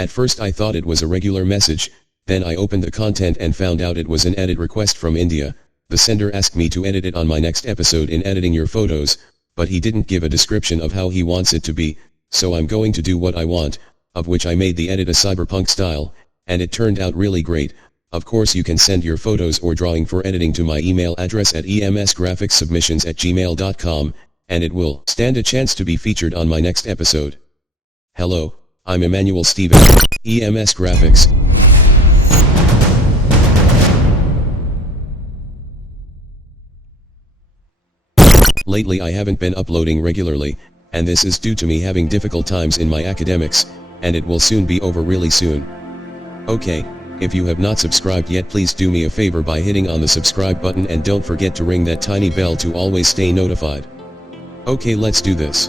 At first I thought it was a regular message, then I opened the content and found out it was an edit request from India. The sender asked me to edit it on my next episode in editing your photos, but he didn't give a description of how he wants it to be, so I'm going to do what I want, of which I made the edit a cyberpunk style, and it turned out really great. Of course you can send your photos or drawing for editing to my email address at emsgraphicssubmissions@gmail.com, and it will stand a chance to be featured on my next episode. Hello, I'm Emmanuel Steven, EMS Graphics. Lately I haven't been uploading regularly, and this is due to me having difficult times in my academics, and it will soon be over really soon. Okay, if you have not subscribed yet, please do me a favor by hitting on the subscribe button and don't forget to ring that tiny bell to always stay notified. Okay, let's do this.